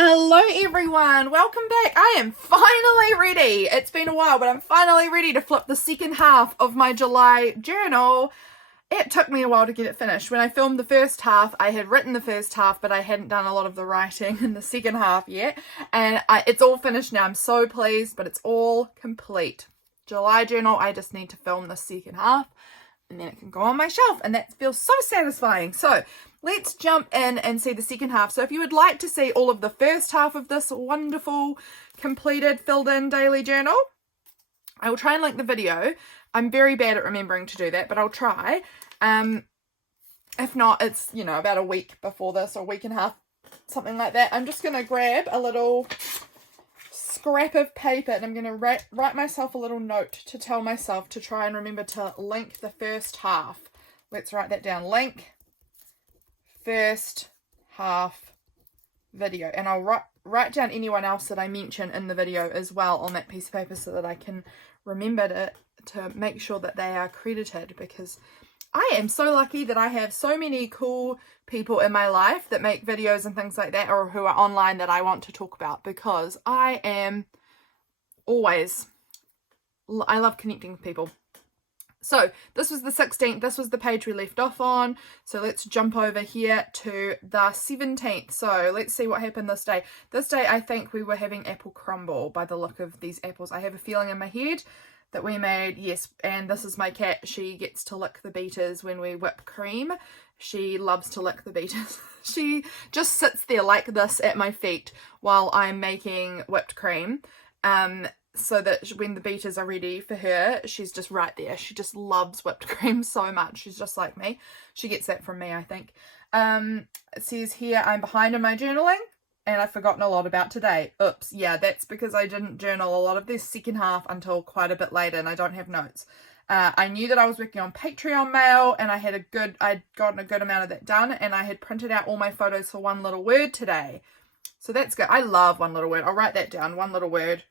Hello everyone, welcome back. I am finally ready. It's been a while, but I'm finally ready to flip the second half of my July journal. It took me a while to get it finished. When I filmed the first half, I had written the first half, but I hadn't done a lot of the writing in the second half yet. And it's all finished now. I'm so pleased, but it's all complete. July journal, I just need to film the second half and then it can go on my shelf, and that feels so satisfying. So let's jump in and see the second half. So if you would like to see all of the first half of this wonderful, completed, filled in daily journal, I will try and link the video. I'm very bad at remembering to do that, but I'll try. If not, it's, about a week before this, or a week and a half, something like that. I'm just going to grab a little scrap of paper and I'm going to write myself a little note to tell myself to try and remember to link the first half. Let's write that down. Link first half video. And I'll write down anyone else that I mention in the video as well on that piece of paper so that I can remember to make sure that they are credited, because I am so lucky that I have so many cool people in my life that make videos and things like that, or who are online that I want to talk about, because I love connecting with people. So this was the 16th, this was the page we left off on. So let's jump over here to the 17th. So let's see what happened this day. This day I think we were having apple crumble by the look of these apples. I have a feeling in my head that we made, yes, and this is my cat. She gets to lick the beaters when we whip cream. She loves to lick the beaters. She just sits there like this at my feet while I'm making whipped cream, so that when the beaters are ready for her, she's just right there. She just loves whipped cream so much. She's just like me. She gets that from me, I think. It says here, I'm behind in my journaling, and I've forgotten a lot about today. Oops, yeah, that's because I didn't journal a lot of this second half until quite a bit later, and I don't have notes. I knew that I was working on Patreon mail, and I'd gotten a good amount of that done, and I had printed out all my photos for One Little Word today. So that's good. I love One Little Word. I'll write that down, One Little Word.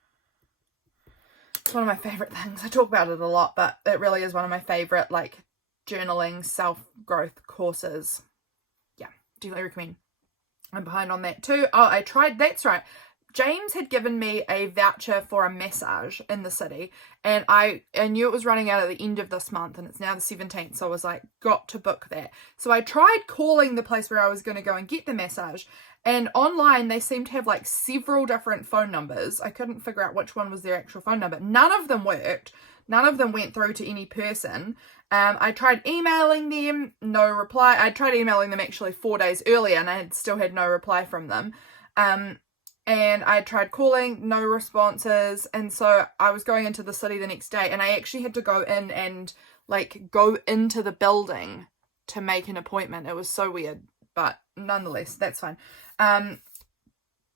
It's one of my favourite things. I talk about it a lot, but it really is one of my favourite, journaling, self-growth courses. Yeah, definitely recommend. I'm behind on that too. Oh, that's right. James had given me a voucher for a massage in the city, and I knew it was running out at the end of this month, and it's now the 17th, so I was like, got to book that. So I tried calling the place where I was going to go and get the massage, and online they seemed to have several different phone numbers. I couldn't figure out which one was their actual phone number. None of them worked. None of them went through to any person. I tried emailing them, no reply. I tried emailing them actually 4 days earlier, and I still had no reply from them. And I tried calling, no responses. And so I was going into the city the next day, and I actually had to go in and go into the building to make an appointment. It was so weird, but nonetheless, that's fine.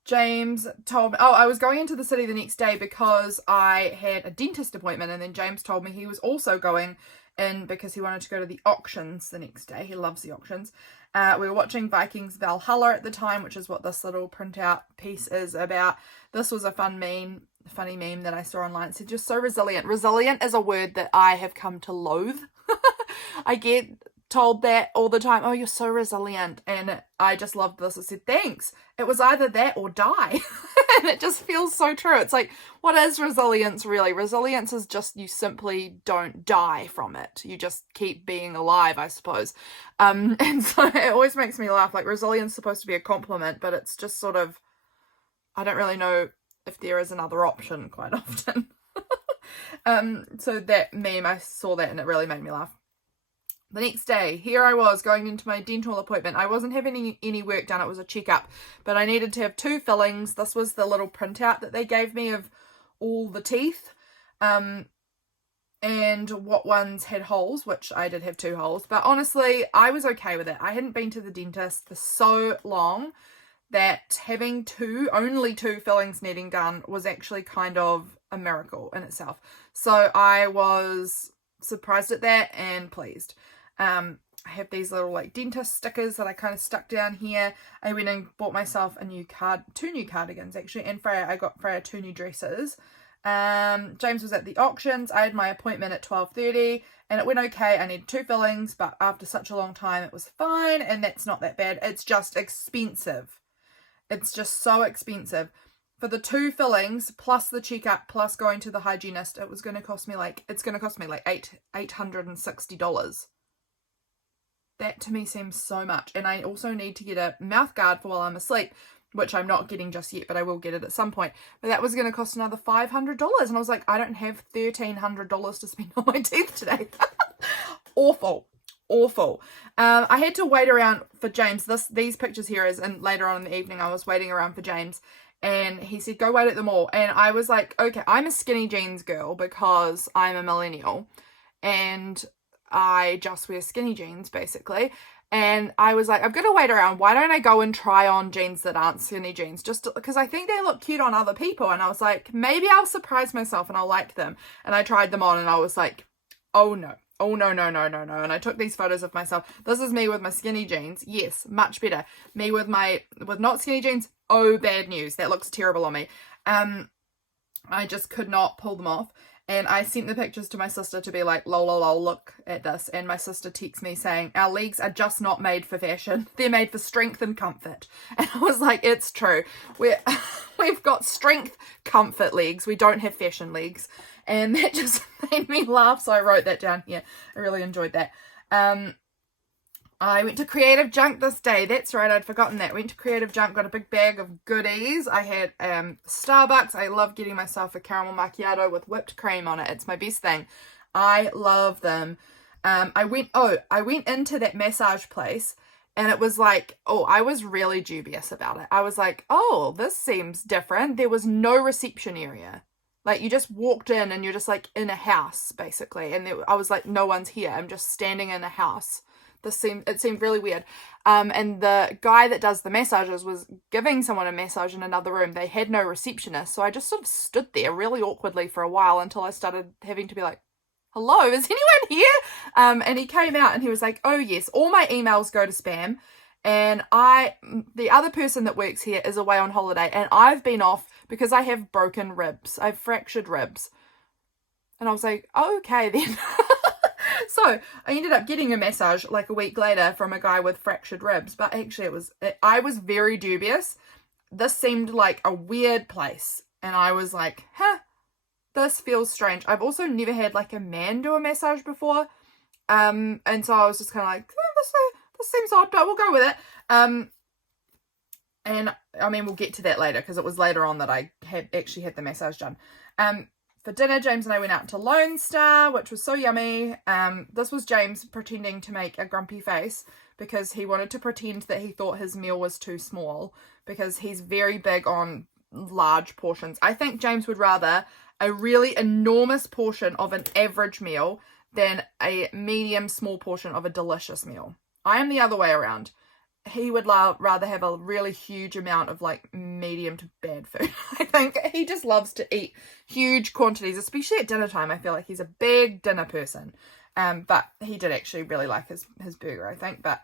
James told me, I was going into the city the next day because I had a dentist appointment, and then James told me he was also going in because he wanted to go to the auctions the next day. He loves the auctions. We were watching Vikings Valhalla at the time, which is what this little printout piece is about. This was a funny meme that I saw online. It said, just so resilient. Resilient is a word that I have come to loathe. I get told that all the time. Oh, you're so resilient. And I just loved this. It said, thanks. It was either that or die. And it just feels so true. It's like, what is resilience really? Resilience is just you simply don't die from it. You just keep being alive, I suppose. And so it always makes me laugh. Resilience is supposed to be a compliment, but it's just sort of, I don't really know if there is another option quite often. So that meme, I saw that and it really made me laugh. The next day, here I was going into my dental appointment. I wasn't having any work done. It was a checkup, but I needed to have 2 fillings. This was the little printout that they gave me of all the teeth, and what ones had holes, which I did have 2 holes. But honestly, I was okay with it. I hadn't been to the dentist for so long that having only 2 fillings needing done was actually kind of a miracle in itself. So I was surprised at that and pleased. I have these little dentist stickers that I kind of stuck down here. I went and bought myself 2 new cardigans actually, and I got Freya 2 new dresses. James was at the auctions. I had my appointment at 12:30 and it went okay. I needed 2 fillings, but after such a long time it was fine, and that's not that bad. It's just expensive It's just so expensive. For the 2 fillings plus the checkup plus going to the hygienist, it was going to cost me like, it's going to cost me like $860. That to me seems so much. And I also need to get a mouth guard for while I'm asleep, which I'm not getting just yet, but I will get it at some point. But that was going to cost another $500. And I was like, I don't have $1,300 to spend on my teeth today. Awful. I had to wait around for James. These pictures here is, and later on in the evening, I was waiting around for James. And he said, go wait at the mall. And I was like, okay, I'm a skinny jeans girl because I'm a millennial. And I just wear skinny jeans, basically. And I was like, I'm going to wait around. Why don't I go and try on jeans that aren't skinny jeans? Just because I think they look cute on other people. And I was like, maybe I'll surprise myself and I'll like them. And I tried them on and I was like, oh no. Oh, no. And I took these photos of myself. This is me with my skinny jeans. Yes, much better. Me with not skinny jeans. Oh, bad news. That looks terrible on me. I just could not pull them off. And I sent the pictures to my sister to be like, lol, look at this. And my sister texts me saying, our legs are just not made for fashion. They're made for strength and comfort. And I was like, it's true. We've got strength, comfort legs. We don't have fashion legs. And that just made me laugh. So I wrote that down here. I really enjoyed that. I went to Creative Junk this day. That's right, I'd forgotten that. Went to Creative Junk, got a big bag of goodies. I had Starbucks. I love getting myself a caramel macchiato with whipped cream on it. It's my best thing. I love them. I went into that massage place and it was like, oh, I was really dubious about it. I was like, oh, this seems different. There was no reception area. Like, you just walked in and you're just like in a house, basically. And I was like, no one's here. I'm just standing in a house. It seemed really weird. And the guy that does the massages was giving someone a massage in another room. They had no receptionist. So I just sort of stood there really awkwardly for a while until I started having to be like, hello, is anyone here? And he came out and he was like, oh yes, all my emails go to spam. And the other person that works here is away on holiday. And I've been off because I have broken ribs. I've fractured ribs. And I was like, oh, okay then. So I ended up getting a massage like a week later from a guy with fractured ribs. But actually I was very dubious. This seemed like a weird place. And I was like, this feels strange. I've also never had like a man do a massage before. And so I was just kind of like, this seems odd, but we'll go with it. And I mean, we'll get to that later because it was later on that I had actually had the massage done. For dinner, James and I went out to Lone Star, which was so yummy. This was James pretending to make a grumpy face because he wanted to pretend that he thought his meal was too small because he's very big on large portions. I think James would rather a really enormous portion of an average meal than a medium small portion of a delicious meal. I am the other way around. He would rather have a really huge amount of like medium to bad food. I think he just loves to eat huge quantities, especially at dinner time. I feel like he's a big dinner person. But he did actually really like his burger, I think. But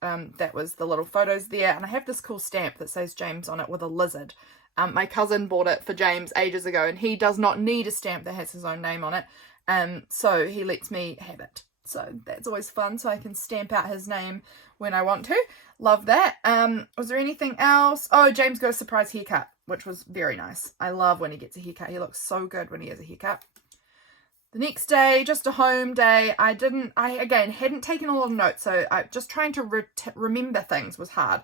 that was the little photos there. And I have this cool stamp that says James on it with a lizard. My cousin bought it for James ages ago and he does not need a stamp that has his own name on it. So he lets me have it. So that's always fun. So I can stamp out his name when I want to. Love that. Was there anything else? Oh, James got a surprise haircut, which was very nice. I love when he gets a haircut. He looks so good when he has a haircut. The next day, just a home day. I again hadn't taken a lot of notes. So just trying to remember things was hard.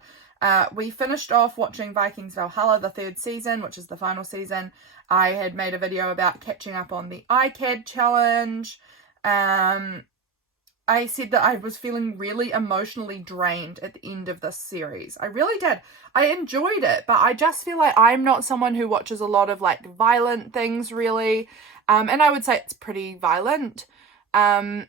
We finished off watching Vikings Valhalla, the 3rd season, which is the final season. I had made a video about catching up on the iCAD challenge. I said that I was feeling really emotionally drained at the end of this series. I really did. I enjoyed it, but I just feel like I'm not someone who watches a lot of like violent things really. And I would say it's pretty violent. I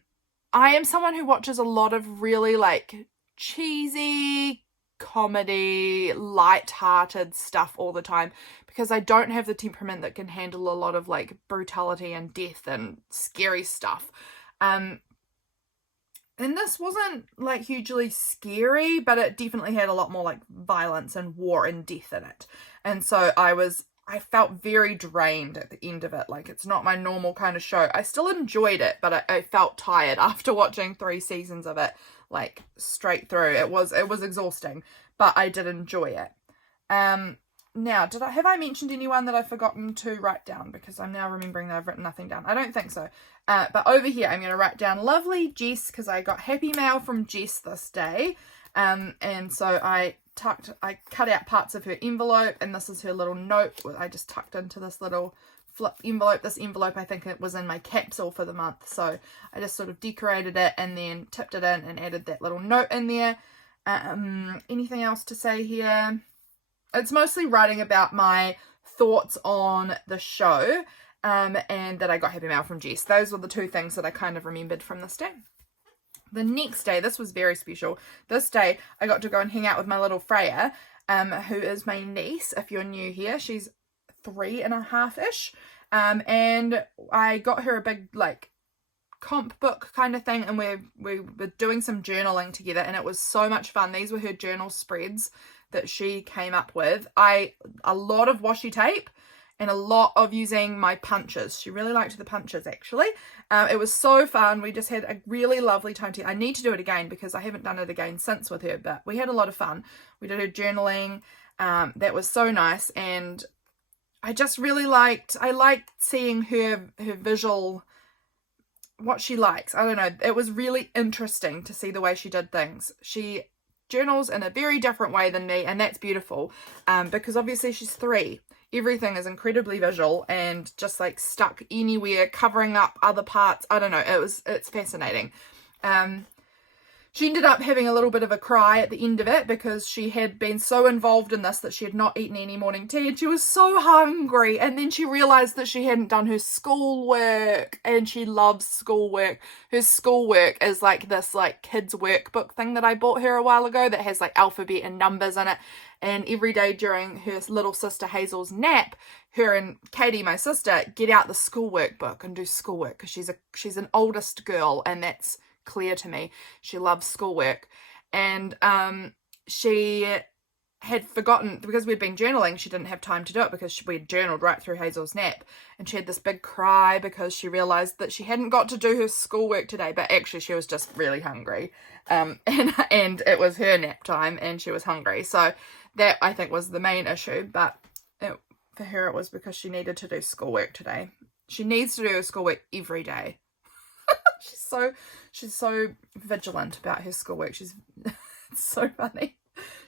am someone who watches a lot of really like cheesy comedy, light-hearted stuff all the time because I don't have the temperament that can handle a lot of like brutality and death and scary stuff. And this wasn't like hugely scary, but it definitely had a lot more like violence and war and death in it. And so I felt very drained at the end of it. Like, it's not my normal kind of show. I still enjoyed it, but I felt tired after watching 3 seasons of it, like straight through. It was exhausting, but I did enjoy it. Now, have I mentioned anyone that I've forgotten to write down? Because I'm now remembering that I've written nothing down. I don't think so. But over here, I'm going to write down lovely Jess, because I got happy mail from Jess this day. And so I cut out parts of her envelope, and this is her little note. I just tucked into this little flip envelope. This envelope, I think it was in my capsule for the month. So I just sort of decorated it and then tipped it in and added that little note in there. Anything else to say here? It's mostly writing about my thoughts on the show, and that I got happy mail from Jess. Those were the two things that I kind of remembered from this day. The next day, this was very special. This day, I got to go and hang out with my little Freya, who is my niece, if you're new here. She's 3.5-ish. And I got her a big, like, comp book kind of thing, and we were doing some journaling together, and it was so much fun. These were her journal spreads that she came up with. A lot of washi tape and a lot of using my punches. She really liked the punches, actually. It was so fun. We just had a really lovely time together. I need to do it again because I haven't done it again since with her, but we had a lot of fun. We did her journaling. That was so nice, and I just really liked seeing her visual, what she likes. I don't know. It was really interesting to see the way she did things. She journals in a very different way than me, and that's beautiful, because obviously she's 3. Everything is incredibly visual and just like stuck anywhere, covering up other parts. I don't know, it's fascinating. She ended up having a little bit of a cry at the end of it because she had been so involved in this that she had not eaten any morning tea, and she was so hungry. And then she realized that she hadn't done her schoolwork, and she loves schoolwork. Her schoolwork is like this like kids workbook thing that I bought her a while ago that has like alphabet and numbers in it. And every day during her little sister Hazel's nap, her and Katie, my sister, get out the schoolwork book and do schoolwork, because she's an oldest girl, and that's clear to me. She loves schoolwork. And she had forgotten, because we'd been journaling, she didn't have time to do it because we had journaled right through Hazel's nap, and she had this big cry because she realized that she hadn't got to do her schoolwork today, but actually she was just really hungry, and it was her nap time and she was hungry. So that, I think, was the main issue, but for her it was because she needed to do schoolwork today. She needs to do her schoolwork every day. She's so vigilant about her schoolwork. It's so funny.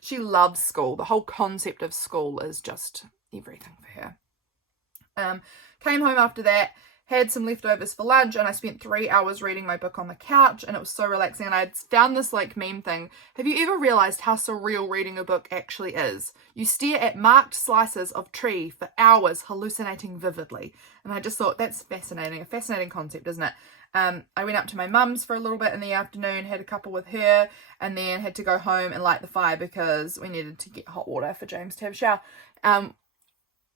She loves school. The whole concept of school is just everything for her. Came home after that, had some leftovers for lunch, and I spent 3 hours reading my book on the couch, and it was so relaxing. And I found this like meme thing. Have you ever realized how surreal reading a book actually is? You stare at marked slices of tree for hours, hallucinating vividly. And I just thought, that's fascinating. A fascinating concept, isn't it? I went up to my mum's for a little bit in the afternoon, had a couple with her, and then had to go home and light the fire because we needed to get hot water for James to have a shower.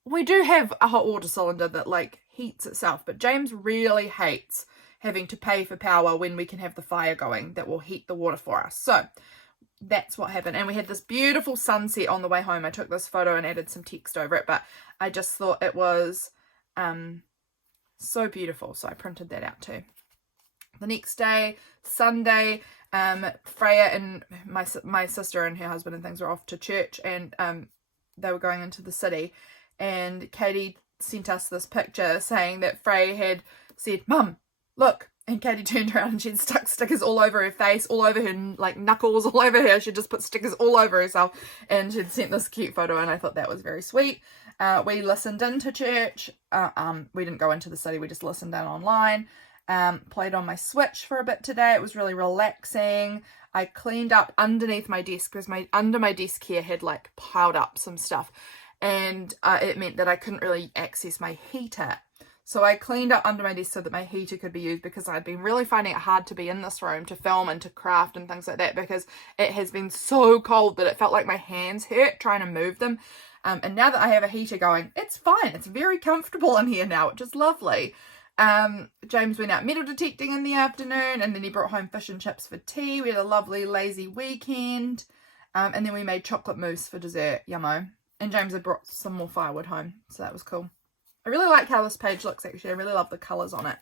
We do have a hot water cylinder that like heats itself, but James really hates having to pay for power when we can have the fire going that will heat the water for us. So that's what happened. And we had this beautiful sunset on the way home. I took this photo and added some text over it, but I just thought it was so beautiful, so I printed that out too. The next day, Sunday, Freya and my sister and her husband and things were off to church, and they were going into the city, and Katie sent us this picture saying that Freya had said, "Mum, look," and Katie turned around and she'd stuck stickers all over her face, all over her like knuckles, all over her. She'd just put stickers all over herself, and she'd sent this cute photo, and I thought that was very sweet. We listened into church. We didn't go into the city, we just listened in online. Played on my Switch for a bit today. It was really relaxing. I cleaned up underneath my desk because under my desk here had like piled up some stuff, and it meant that I couldn't really access my heater. So I cleaned up under my desk so that my heater could be used, because I'd been really finding it hard to be in this room to film and to craft and things like that, because it has been so cold that it felt like my hands hurt trying to move them. And now that I have a heater going, it's fine. It's very comfortable in here now, which is lovely. James went out metal detecting in the afternoon, and then he brought home fish and chips for tea. We had a lovely lazy weekend, and then we made chocolate mousse for dessert. Yummo. And James had brought some more firewood home, so that was cool. I really like how this page looks, actually. I really love the colours on it.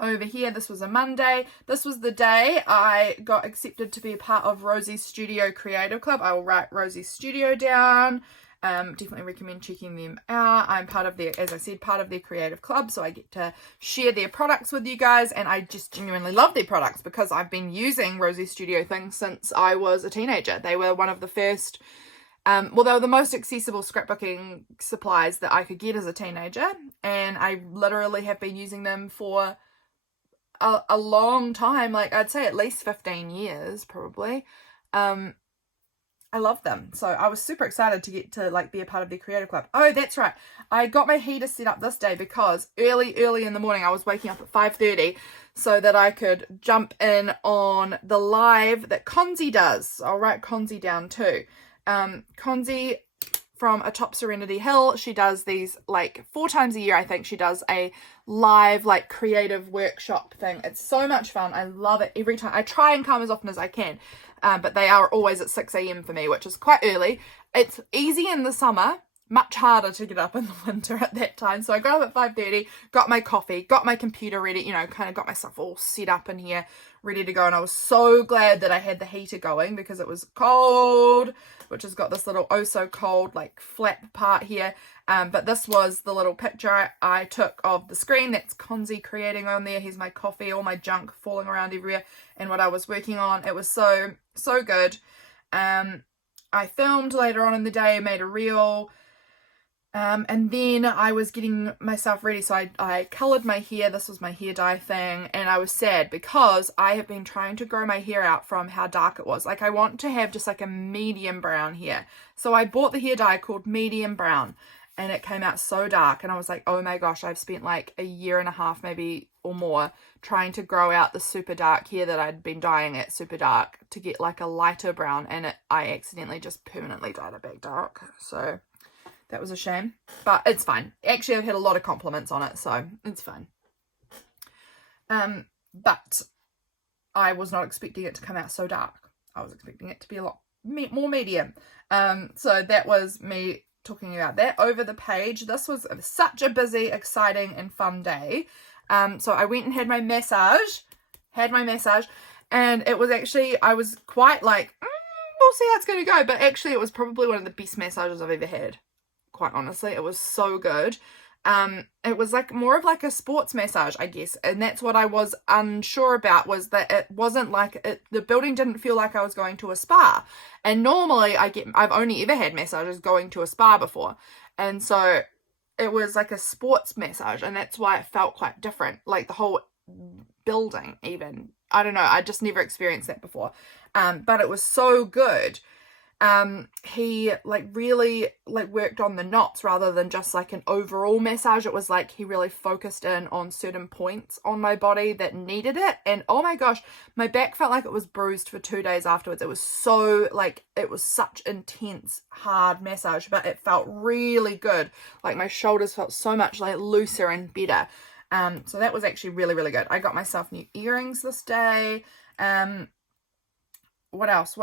over here, this was a Monday. This was the day I got accepted to be a part of Rosie's Studio Creative Club. I will write Rosie's Studio down. Definitely recommend checking them out. I'm part of their, as I said, part of their creative club, so I get to share their products with you guys, and I just genuinely love their products because I've been using Rosie's Studio things since I was a teenager. They were one of the first, well, they were the most accessible scrapbooking supplies that I could get as a teenager, and I literally have been using them for a long time, like I'd say at least 15 years probably. I love them. So I was super excited to get to like be a part of their creative club. Oh, that's right. I got my heater set up this day because early in the morning I was waking up at 5:30 so that I could jump in on the live that Consie does. I'll write Consie down too. Consie from Atop Serenity Hill, she does these like 4 times a year. I think she does a live like creative workshop thing. It's so much fun. I love it every time. I try and come as often as I can. But they are always at 6 a.m. for me, which is quite early. It's easy in the summer, much harder to get up in the winter at that time. So I got up at 5:30, got my coffee, got my computer ready, you know, kind of got myself all set up in here, ready to go. And I was so glad that I had the heater going because it was cold, which has got this little oh so cold like flap part here. But this was the little picture I took of the screen. That's Consie creating on there. Here's my coffee, all my junk falling around everywhere, and what I was working on. It was so good. I filmed later on in the day, made a reel, and then I was getting myself ready. So I coloured my hair. This was my hair dye thing, and I was sad because I have been trying to grow my hair out from how dark it was. Like I want to have just like a medium brown hair. So I bought the hair dye called medium brown, and it came out so dark, and I was like, oh my gosh, I've spent like a year and a half maybe or more trying to grow out the super dark hair that I'd been dyeing it super dark to get like a lighter brown, and I accidentally just permanently dyed it back dark. So that was a shame, but it's fine. Actually, I've had a lot of compliments on it, so it's fine. But I was not expecting it to come out so dark. I was expecting it to be a lot more medium. So that was me talking about that. Over the page, this was such a busy, exciting and fun day. So I went and had my massage, and it was actually, I was quite like, we'll see how it's going to go, but actually it was probably one of the best massages I've ever had, quite honestly. It was so good. It was like more of like a sports massage, I guess, and that's what I was unsure about, was that it wasn't like the building didn't feel like I was going to a spa. And normally I've only ever had massages going to a spa before, and so it was like a sports massage, and that's why it felt quite different. Like the whole building, even, I don't know, I just never experienced that before. But it was so good. He like really like worked on the knots rather than just like an overall massage. It was like he really focused in on certain points on my body that needed it, and oh my gosh, my back felt like it was bruised for 2 days afterwards. It was so like, it was such intense hard massage, but it felt really good. Like my shoulders felt so much like looser and better. So that was actually really good. I got myself new earrings this day. What else?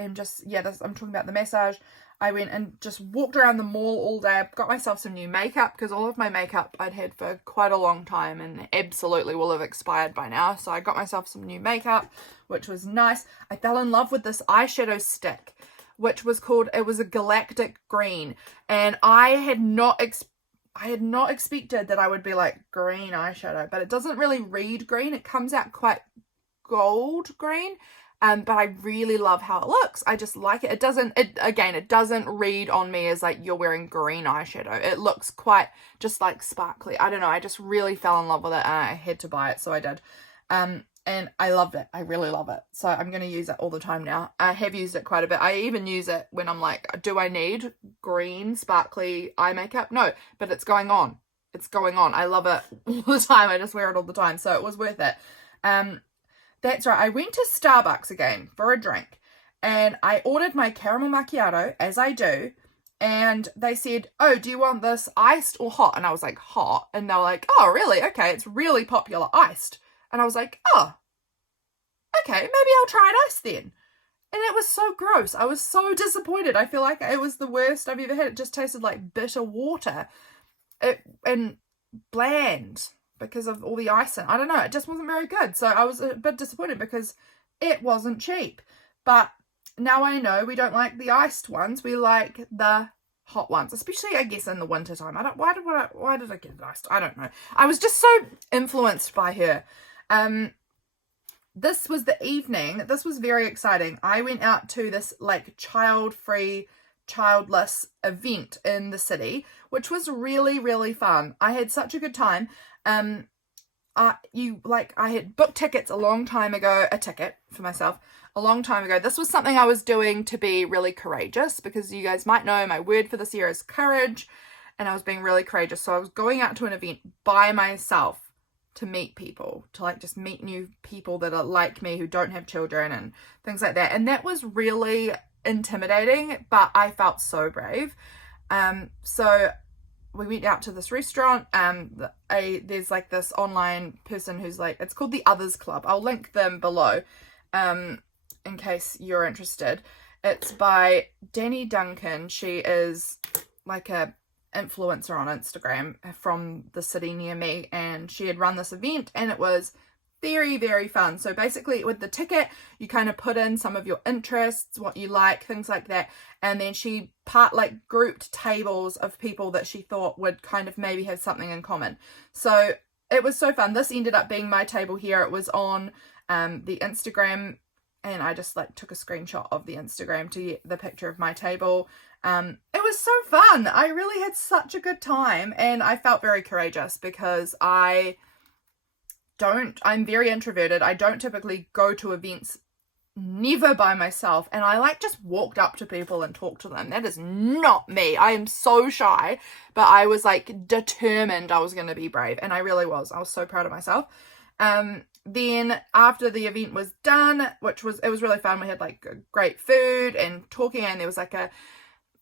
I'm talking about the massage. I went and just walked around the mall all day. I got myself some new makeup because all of my makeup I'd had for quite a long time and absolutely will have expired by now. So I got myself some new makeup, which was nice. I fell in love with this eyeshadow stick, which was called, it was a galactic green. And I had not expected that I would be like green eyeshadow, but it doesn't really read green. It comes out quite gold green. But I really love how it looks. I just like it. It doesn't read on me as like you're wearing green eyeshadow. It looks quite just like sparkly. I don't know. I just really fell in love with it, and I had to buy it, so I did. And I loved it. I really love it. So I'm going to use it all the time now. I have used it quite a bit. I even use it when I'm like, do I need green sparkly eye makeup? No, but it's going on. It's going on. I love it all the time. I just wear it all the time. So it was worth it. That's right, I went to Starbucks again for a drink, and I ordered my caramel macchiato, as I do, and they said, oh, do you want this iced or hot? And I was like, hot. And they were like, oh, really? Okay, it's really popular iced. And I was like, oh, okay, maybe I'll try it iced then. And it was so gross. I was so disappointed. I feel like it was the worst I've ever had. It just tasted like bitter water and bland. because of all the icing. I don't know, it just wasn't very good. So I was a bit disappointed because it wasn't cheap. But now I know we don't like the iced ones. We like the hot ones, especially I guess in the winter time. Why did I get it iced? I don't know. I was just so influenced by her. This was the evening. This was very exciting. I went out to this like child-free, childless event in the city, which was really, really fun. I had such a good time. I had booked tickets a long time ago, a ticket for myself a long time ago. This was something I was doing to be really courageous, because you guys might know my word for this year is courage, and I was being really courageous. So I was going out to an event by myself to meet people, to like just meet new people that are like me, who don't have children and things like that. And that was really intimidating, but I felt so brave. So we went out to this restaurant. There's like this online person who's like, it's called the Others Club. I'll link them below in case you're interested. It's by Danny Duncan. She is like a influencer on Instagram from the city near me, and she had run this event, and it was very, very fun. So basically with the ticket, you kind of put in some of your interests, what you like, things like that, and then she grouped tables of people that she thought would kind of maybe have something in common. So it was so fun. This ended up being my table here. It was on the Instagram, and I just like took a screenshot of the Instagram to get the picture of my table. It was so fun. I really had such a good time, and I felt very courageous because I'm very introverted. I don't typically go to events, never by myself, and I like just walked up to people and talked to them. That is not me. I am so shy, but I was like determined I was going to be brave, and I really was. I was so proud of myself. Then after the event was done, it was really fun. We had like great food and talking, and there was like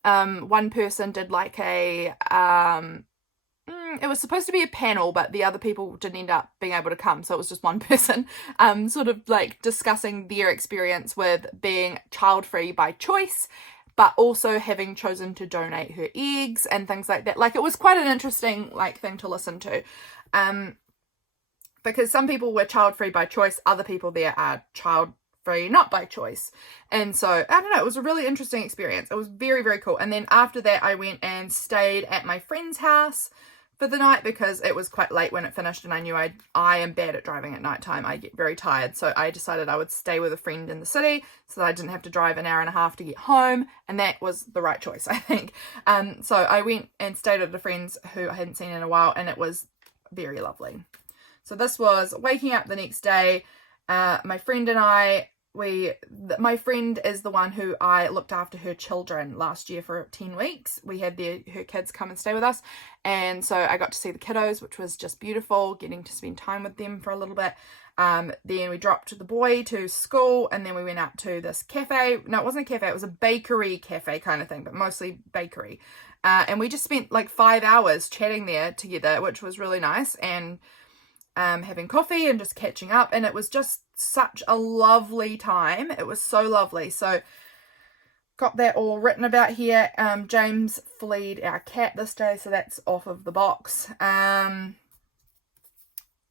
one person did like it was supposed to be a panel, but the other people didn't end up being able to come, so it was just one person sort of like discussing their experience with being child-free by choice, but also having chosen to donate her eggs and things like that. Like, it was quite an interesting like thing to listen to, because some people were child-free by choice, other people there are child-free not by choice. And so I don't know, it was a really interesting experience. It was very, very cool. And then after that I went and stayed at my friend's house for the night, because it was quite late when it finished, and I knew I am bad at driving at nighttime. I get very tired, so I decided I would stay with a friend in the city so that I didn't have to drive an hour and a half to get home, and that was the right choice, I think. So I went and stayed at a friend's who I hadn't seen in a while, and it was very lovely. So this was waking up the next day. My friend and I, my friend is the one who I looked after her children last year for 10 weeks. We had her kids come and stay with us, and so I got to see the kiddos, which was just beautiful, getting to spend time with them for a little bit. Then we dropped the boy to school, and then we went out to this cafe. No, it wasn't a cafe, it was a bakery cafe kind of thing, but mostly bakery. And we just spent like 5 hours chatting there together, which was really nice, and having coffee and just catching up, and it was just such a lovely time. It was so lovely. So got that all written about here. James fleed our cat this day, so that's off of the box.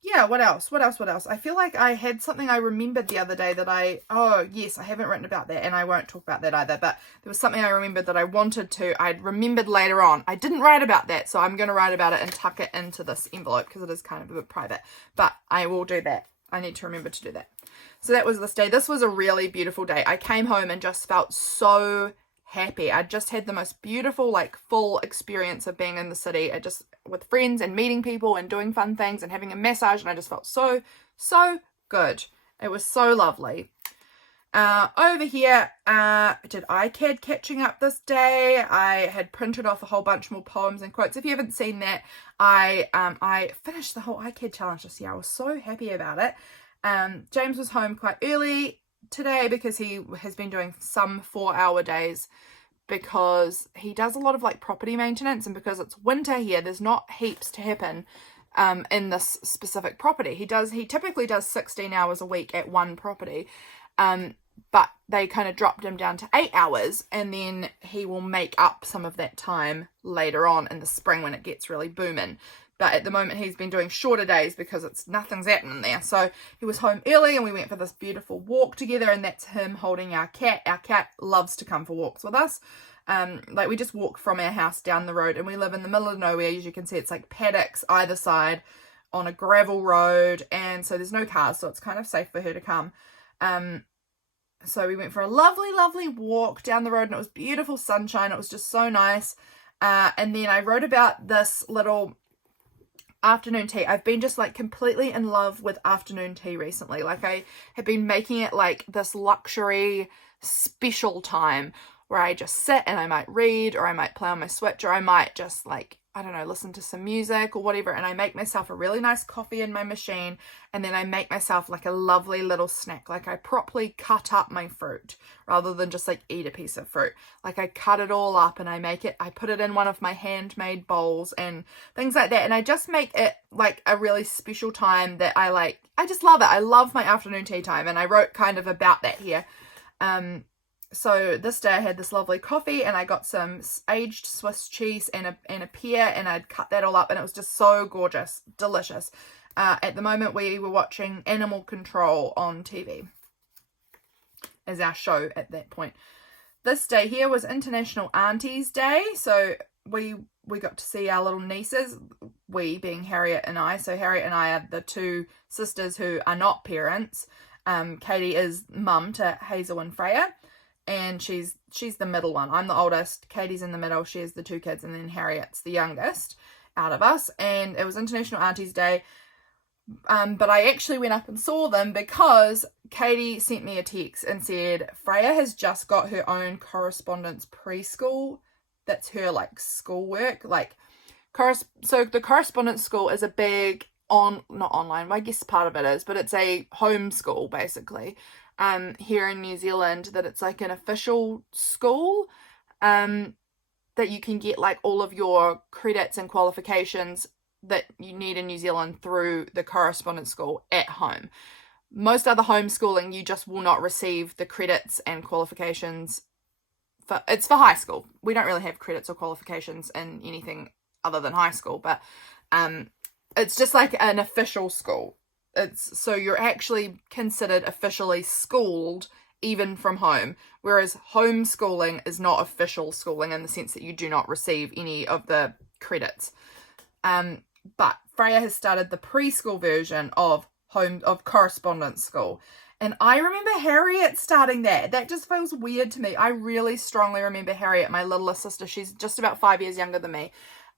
Yeah, what else? I feel like I had something I remembered the other day that oh yes, I haven't written about that, and I won't talk about that either, but there was something I remembered that I wanted to, I'd remembered later on. I didn't write about that, so I'm going to write about it and tuck it into this envelope, because it is kind of a bit private, but I will do that. I need to remember to do that. So that was this day. This was a really beautiful day. I came home and just felt so happy. I just had the most beautiful, like, full experience of being in the city. I just, with friends and meeting people and doing fun things and having a massage, and I just felt so good. It was so lovely. Over here, did iCAD catching up this day. I had printed off a whole bunch more poems and quotes. If you haven't seen that, I finished the whole iCAD challenge this year. I was so happy about it. James was home quite early today because he has been doing some 4-hour days, because he does a lot of like property maintenance, and because it's winter here, there's not heaps to happen in this specific property. He typically does 16 hours a week at one property, but they kind of dropped him down to 8 hours, and then he will make up some of that time later on in the spring when it gets really booming. but at the moment he's been doing shorter days because nothing's happening there. So he was home early and we went for this beautiful walk together, and that's him holding our cat. Our cat loves to come for walks with us. Like we just walk from our house down the road, and we live in the middle of nowhere. As you can see, it's like paddocks either side on a gravel road, and so there's no cars, so it's kind of safe for her to come. So we went for a lovely walk down the road, and it was beautiful sunshine. It was just so nice. And then I wrote about this little afternoon tea. I've been just like completely in love with afternoon tea recently. Like I have been making it like this luxury special time where I just sit and I might read, or I might play on my Switch, or I might just like, I don't know, listen to some music or whatever, and I make myself a really nice coffee in my machine, and then I make myself like a lovely little snack. Like I properly cut up my fruit rather than just like eat a piece of fruit. Like I cut it all up and I put it in one of my handmade bowls and things like that, and I just make it like a really special time that I just love it. I love my afternoon tea time, and I wrote kind of about that here. So this day I had this lovely coffee, and I got some aged Swiss cheese and a pear, and I'd cut that all up, and it was just so gorgeous, delicious. At the moment we were watching Animal Control on TV as our show at that point. This day here was International Aunties Day, so we got to see our little nieces, we being Harriet and I. So Harriet and I are the two sisters who are not parents. Katie is mum to Hazel and Freya, and she's the middle one. I'm the oldest, Katie's in the middle, she has the two kids, and then Harriet's the youngest out of us. And it was International Aunties Day, but I actually went up and saw them because Katie sent me a text and said Freya has just got her own correspondence preschool. That's her like schoolwork, like so the correspondence school is a big not online, I guess part of it is, but it's a homeschool basically here in New Zealand, that it's like an official school that you can get like all of your credits and qualifications that you need in New Zealand through the correspondence school at home. Most other homeschooling, you just will not receive the credits and qualifications it's for high school. We don't really have credits or qualifications in anything other than high school, but it's just like an official school. So you're actually considered officially schooled even from home, whereas homeschooling is not official schooling in the sense that you do not receive any of the credits. But Freya has started the preschool version of correspondence school. And I remember Harriet starting that. That just feels weird to me. I really strongly remember Harriet, my littlest sister. She's just about 5 years younger than me.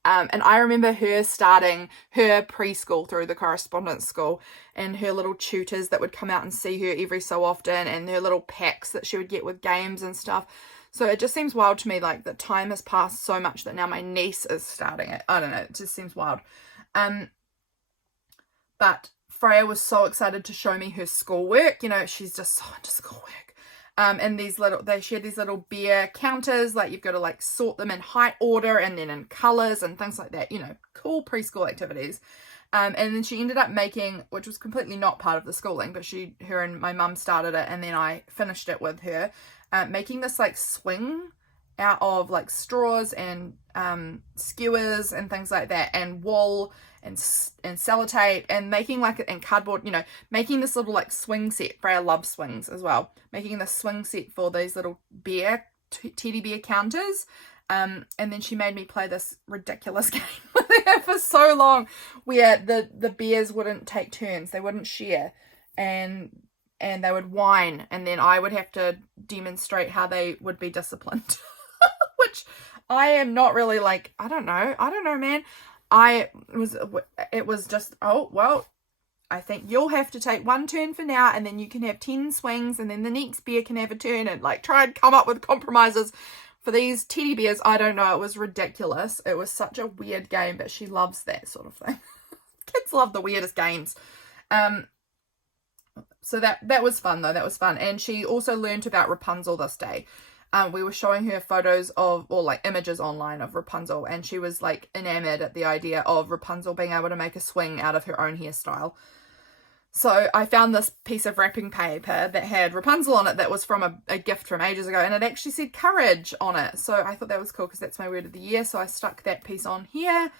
And I remember her starting her preschool through the correspondence school, and her little tutors that would come out and see her every so often, and her little packs that she would get with games and stuff. So it just seems wild to me, like, that time has passed so much that now my niece is starting it. I don't know, it just seems wild. But Freya was so excited to show me her schoolwork. You know, she's just so into schoolwork. And she had these little beer counters, like you've got to like sort them in height order and then in colors and things like that, you know, cool preschool activities. And then she ended up making, which was completely not part of the schooling, but her and my mum started it, and then I finished it with her, making this like swing out of like straws and skewers and things like that, and wool and sellotape, and making like and cardboard, you know, making this little like swing set. Freya loves swings as well. Making this swing set for these little teddy bear counters. And then she made me play this ridiculous game with her for so long, where the bears wouldn't take turns, they wouldn't share, and they would whine, and then I would have to demonstrate how they would be disciplined. Which I am not really like, I don't know, man. It was just, oh, well, I think you'll have to take one turn for now, and then you can have 10 swings, and then the next bear can have a turn, and like try and come up with compromises for these teddy bears. I don't know. It was ridiculous. It was such a weird game, but she loves that sort of thing. Kids love the weirdest games. So that was fun though. That was fun. And she also learned about Rapunzel this day. We were showing her photos or like images online of Rapunzel, and she was like enamored at the idea of Rapunzel being able to make a swing out of her own hairstyle. So I found this piece of wrapping paper that had Rapunzel on it that was from a gift from ages ago, and it actually said courage on it. So I thought that was cool because that's my word of the year. So I stuck that piece on here.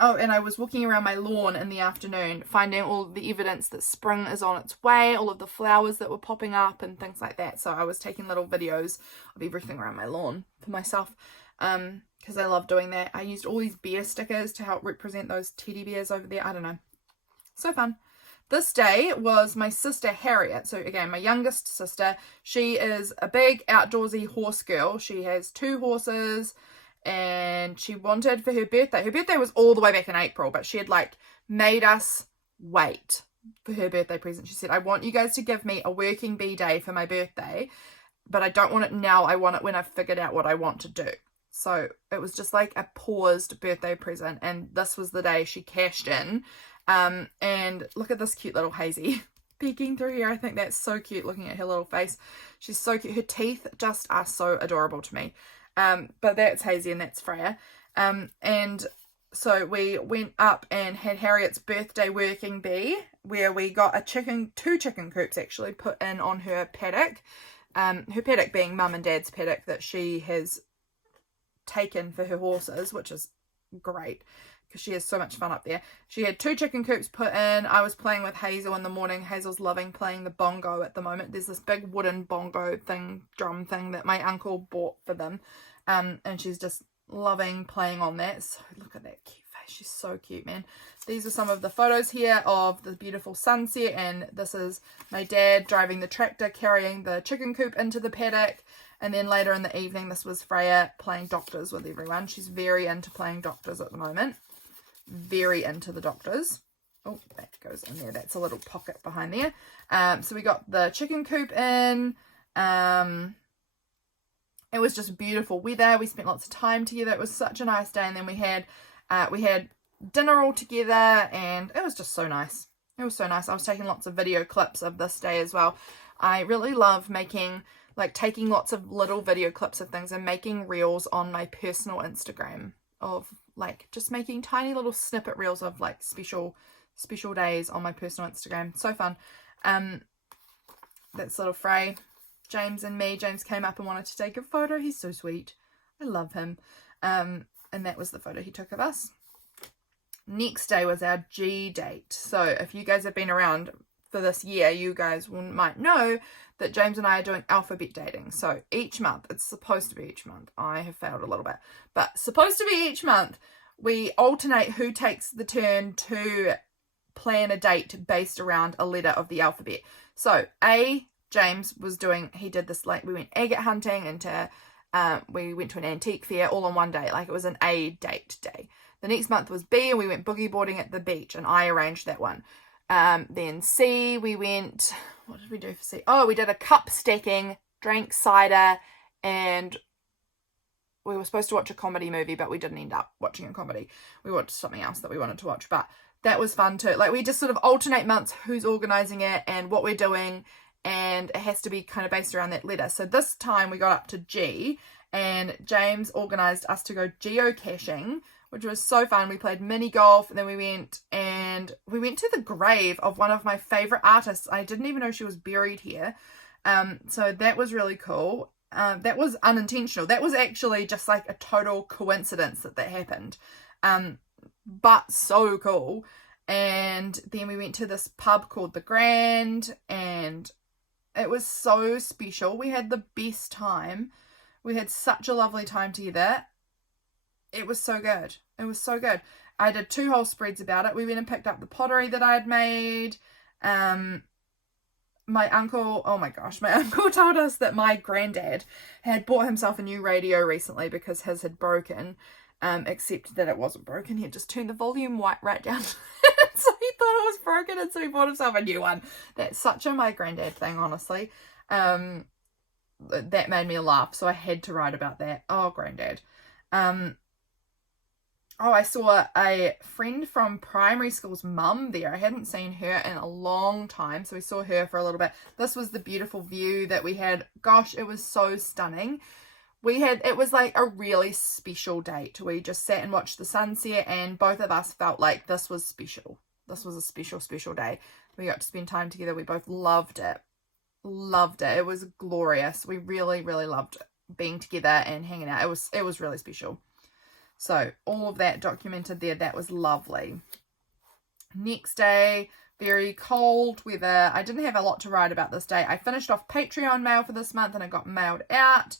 Oh, and I was walking around my lawn in the afternoon, finding all the evidence that spring is on its way, all of the flowers that were popping up and things like that. So I was taking little videos of everything around my lawn for myself, because I love doing that. I used all these bear stickers to help represent those teddy bears over there. I don't know. So fun. This day was my sister Harriet. So again, my youngest sister. She is a big outdoorsy horse girl. She has 2 horses. And she wanted for her birthday was all the way back in April, but she had like made us wait for her birthday present. She said, I want you guys to give me a working bee day for my birthday, but I don't want it now. I want it when I've figured out what I want to do. So it was just like a paused birthday present, and this was the day she cashed in. And look at this cute little Hazy peeking through here. I think that's so cute, looking at her little face. She's so cute. Her teeth just are so adorable to me. But that's Hazy and that's Freya. And so we went up and had Harriet's birthday working bee, where we got 2 chicken coops actually put in on her paddock. Her paddock being mum and dad's paddock that she has taken for her horses, which is great because she has so much fun up there. She had 2 chicken coops put in. I was playing with Hazel in the morning. Hazel's loving playing the bongo at the moment. There's this big wooden bongo thing, drum thing that my uncle bought for them. And she's just loving playing on that. So look at that cute face. She's so cute, man. These are some of the photos here of the beautiful sunset. And this is my dad driving the tractor, carrying the chicken coop into the paddock. And then later in the evening, this was Freya playing doctors with everyone. She's very into playing doctors at the moment. Very into the doctors. Oh, that goes in there. That's a little pocket behind there. So we got the chicken coop in. It was just beautiful weather. We spent lots of time together. It was such a nice day. And then we had dinner all together, and it was just so nice. It was so nice. I was taking lots of video clips of this day as well. I really love taking lots of little video clips of things and making reels on my personal Instagram of just making tiny little snippet reels of special days on my personal Instagram. So fun. That's little Frey. James and me. James came up and wanted to take a photo. He's so sweet. I love him. And that was the photo he took of us. Next day was our G date. So if you guys have been around for this year, you guys might know that James and I are doing alphabet dating. So each month, it's supposed to be each month. I have failed a little bit. But supposed to be each month, we alternate who takes the turn to plan a date based around a letter of the alphabet. So James he did this, we went agate hunting we went to an antique fair all on one day. It was an A date day. The next month was B, and we went boogie boarding at the beach, and I arranged that one. Then C, we went, what did we do for C? Oh, we did a cup stacking, drank cider, and we were supposed to watch a comedy movie, but we didn't end up watching a comedy. We watched something else that we wanted to watch, but that was fun too. We just sort of alternate months who's organising it and what we're doing, and it has to be kind of based around that letter. So this time we got up to G, and James organised us to go geocaching, which was so fun. We played mini golf, and then we went to the grave of one of my favourite artists. I didn't even know she was buried here. So that was really cool. That was unintentional. That was actually just a total coincidence that happened. But so cool. And then we went to this pub called The Grand, and it was so special. We had the best time. We had such a lovely time together. It was so good. It was so good. I did 2 whole spreads about it. We went and picked up the pottery that I had made. My uncle told us that my granddad had bought himself a new radio recently because his had broken. Except that it wasn't broken. He had just turned the volume right down. So he thought it was broken, and so he bought himself a new one. That's such a my granddad thing, honestly. That made me laugh, so I had to write about that. Oh, granddad. I saw a friend from primary school's mum there. I hadn't seen her in a long time, so we saw her for a little bit. This was the beautiful view that we had. Gosh, it was so stunning. It was a really special date. We just sat and watched the sunset, and both of us felt like this was special. This was a special, special day. We got to spend time together. We both loved it. Loved it. It was glorious. We really, really loved being together and hanging out. It was really special. So all of that documented there. That was lovely. Next day, very cold weather. I didn't have a lot to write about this day. I finished off Patreon mail for this month and it got mailed out.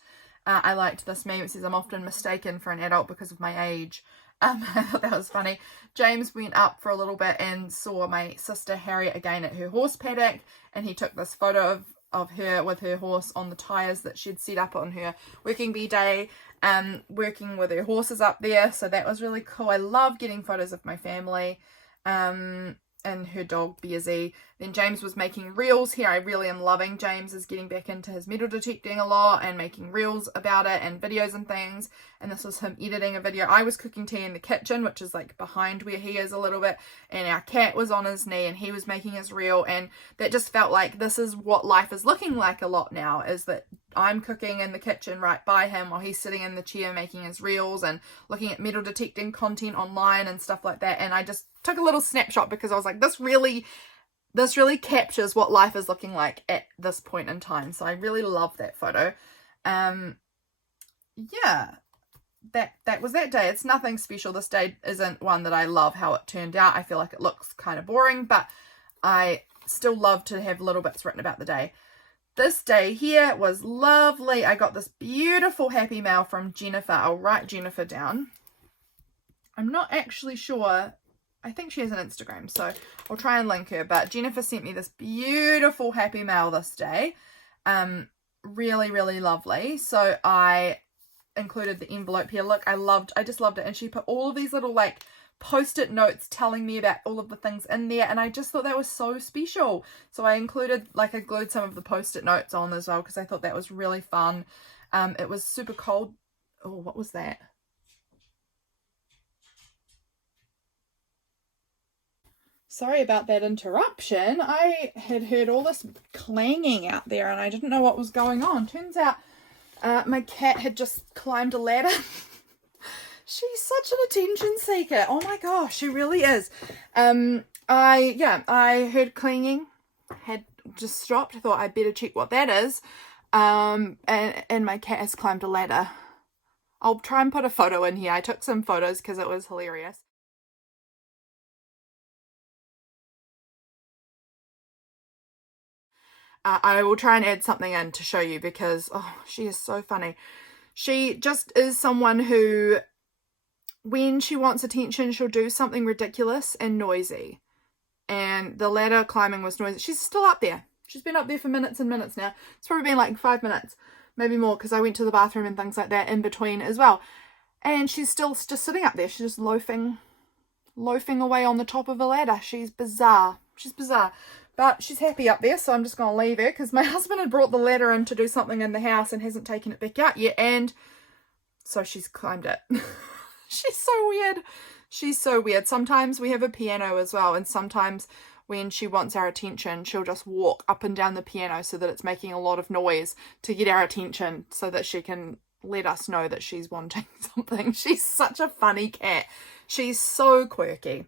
I liked this meme. It says, I'm often mistaken for an adult because of my age. I thought that was funny. James went up for a little bit and saw my sister Harriet again at her horse paddock, and he took this photo of her with her horse on the tyres that she'd set up on her working bee day, working with her horses up there. So that was really cool. I love getting photos of my family. And her dog Bearsy. Then James was making reels here. I really am loving James is getting back into his metal detecting a lot and making reels about it and videos and things. And this was him editing a video. I was cooking tea in the kitchen, which is like behind where he is a little bit, and our cat was on his knee and he was making his reel, and that just felt like this is what life is looking like a lot now, is that I'm cooking in the kitchen right by him while he's sitting in the chair making his reels and looking at metal detecting content online and stuff like that. And I just took a little snapshot because I was like, this really captures what life is looking like at this point in time. So I really love that photo. Yeah, that was that day. It's nothing special. This day isn't one that I love how it turned out. I feel like it looks kind of boring, but I still love to have little bits written about the day. This day here was lovely. I got this beautiful happy mail from Jennifer. I'll write Jennifer down. I'm not actually sure. I think she has an Instagram, so I'll try and link her. But Jennifer sent me this beautiful happy mail this day. Really, really lovely. So I included the envelope here. Look, I just loved it. And she put all of these little like post-it notes telling me about all of the things in there, and I just thought that was so special. So I I glued some of the post-it notes on as well because I thought that was really fun. It was super cold. Oh, what was that? Sorry about that interruption. I had heard all this clanging out there and I didn't know what was going on. Turns out my cat had just climbed a ladder. She's such an attention seeker. Oh my gosh, she really is. I heard clanging, had just stopped. I thought I'd better check what that is. And my cat has climbed a ladder. I'll try and put a photo in here. I took some photos because it was hilarious. I will try and add something in to show you because, oh, she is so funny. She just is someone who, when she wants attention, she'll do something ridiculous and noisy. And the ladder climbing was noisy. She's still up there. She's been up there for minutes and minutes now. It's probably been like 5 minutes, maybe more, because I went to the bathroom and things like that in between as well. And she's still just sitting up there. She's just loafing away on the top of a ladder. She's bizarre. She's bizarre. But she's happy up there, so I'm just going to leave her because my husband had brought the ladder in to do something in the house and hasn't taken it back out yet. And so she's climbed it. She's so weird. She's so weird. Sometimes we have a piano as well, and sometimes when she wants our attention, she'll just walk up and down the piano so that it's making a lot of noise to get our attention so that she can let us know that she's wanting something. She's such a funny cat. She's so quirky.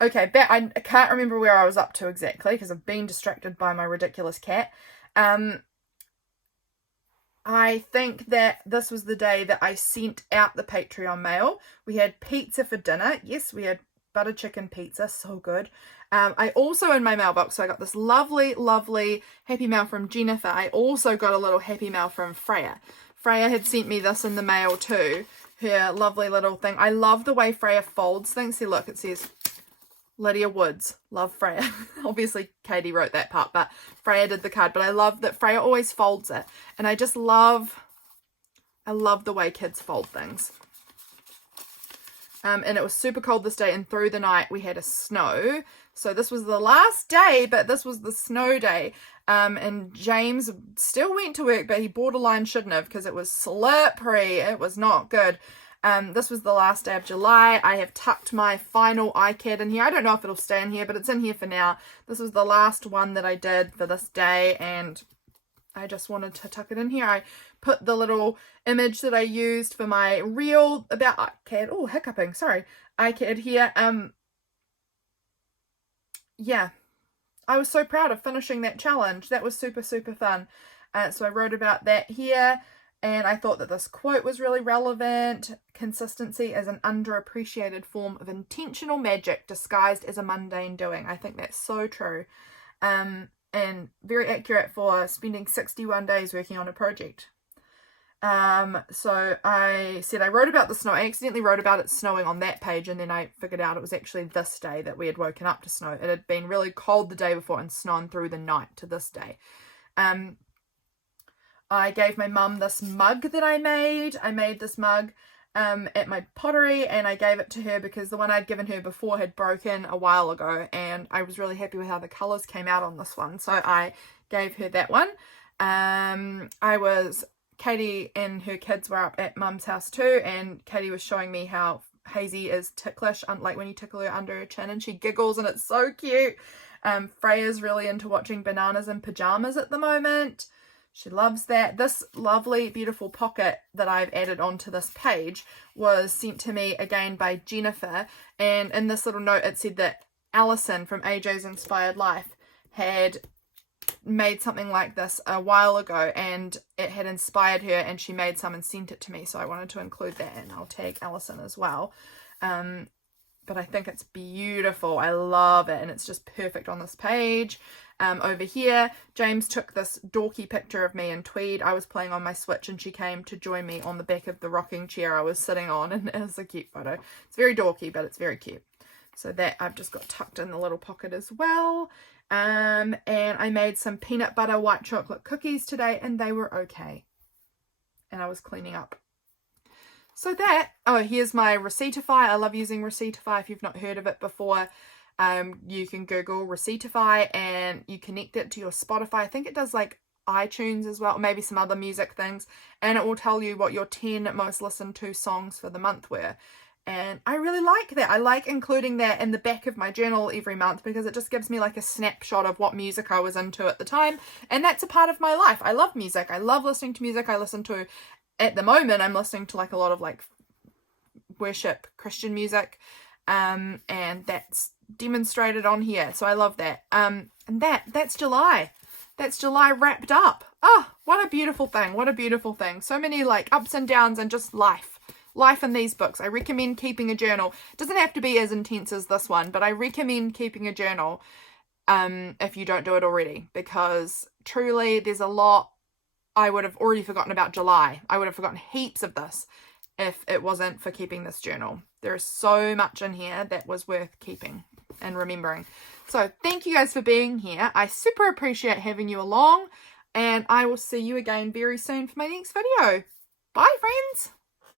Okay, I can't remember where I was up to exactly because I've been distracted by my ridiculous cat. I think that this was the day that I sent out the Patreon mail. We had pizza for dinner. Yes, we had butter chicken pizza. So good. I also, in my mailbox, so I got this lovely, lovely happy mail from Jennifer. I also got a little happy mail from Freya. Freya had sent me this in the mail too. Her lovely little thing. I love the way Freya folds things. See, look, it says Lydia Woods, love Freya. Obviously Katie wrote that part, but Freya did the card. But I love that Freya always folds it, and I love the way kids fold things. And it was super cold this day, and through the night we had a snow. So this was the last day, but this was the snow day. And James still went to work, but he borderline shouldn't have because it was slippery. It was not good. This was the last day of July. I have tucked my final iCAD in here. I don't know if it'll stay in here, but it's in here for now. This was the last one that I did for this day, and I just wanted to tuck it in here. I put the little image that I used for my reel about iCAD. Oh, hiccuping. Sorry. iCAD here. Yeah. I was so proud of finishing that challenge. That was super, super fun. So I wrote about that here. And I thought that this quote was really relevant. Consistency is an underappreciated form of intentional magic disguised as a mundane doing. I think that's so true. And very accurate for spending 61 days working on a project. So I said I wrote about the snow. I accidentally wrote about it snowing on that page, and then I figured out it was actually this day that we had woken up to snow. It had been really cold the day before and snowing through the night to this day. I gave my mum this mug that I made. I made this mug at my pottery, and I gave it to her because the one I'd given her before had broken a while ago, and I was really happy with how the colours came out on this one, so I gave her that one. Katie and her kids were up at mum's house too, and Katie was showing me how Hazy is ticklish, like when you tickle her under her chin and she giggles, and it's so cute. Freya's really into watching Bananas in Pajamas at the moment. She loves that. This lovely, beautiful pocket that I've added onto this page was sent to me again by Jennifer. And in this little note, it said that Allison from AJ's Inspired Life had made something like this a while ago, and it had inspired her, and she made some and sent it to me. So I wanted to include that, and I'll tag Allison as well. But I think it's beautiful. I love it, and it's just perfect on this page. Over here, James took this dorky picture of me in tweed. I was playing on my Switch, and she came to join me on the back of the rocking chair I was sitting on, and it was a cute photo. It's very dorky, but it's very cute. So that I've just got tucked in the little pocket as well. And I made some peanut butter white chocolate cookies today, and they were okay. And I was cleaning up. So that, here's my Receiptify. I love using Receiptify. If you've not heard of it before, you can Google Receiptify and you connect it to your Spotify. I think it does like iTunes as well, maybe some other music things, and it will tell you what your 10 most listened to songs for the month were. And I really like that. I like including that in the back of my journal every month because it just gives me like a snapshot of what music I was into at the time. And that's a part of my life. I love music. I love listening to music. At the moment, I'm listening to like a lot of like worship Christian music. And that's demonstrated on here. So I love that. And that's July. That's July wrapped up. Oh, what a beautiful thing. What a beautiful thing. So many like ups and downs and just life in these books. I recommend keeping a journal. It doesn't have to be as intense as this one, but I recommend keeping a journal if you don't do it already, because truly there's a lot. I would have already forgotten about July. I would have forgotten heaps of this if it wasn't for keeping this journal. There is so much in here that was worth keeping and remembering. So thank you guys for being here. I super appreciate having you along, and I will see you again very soon for my next video. Bye, friends.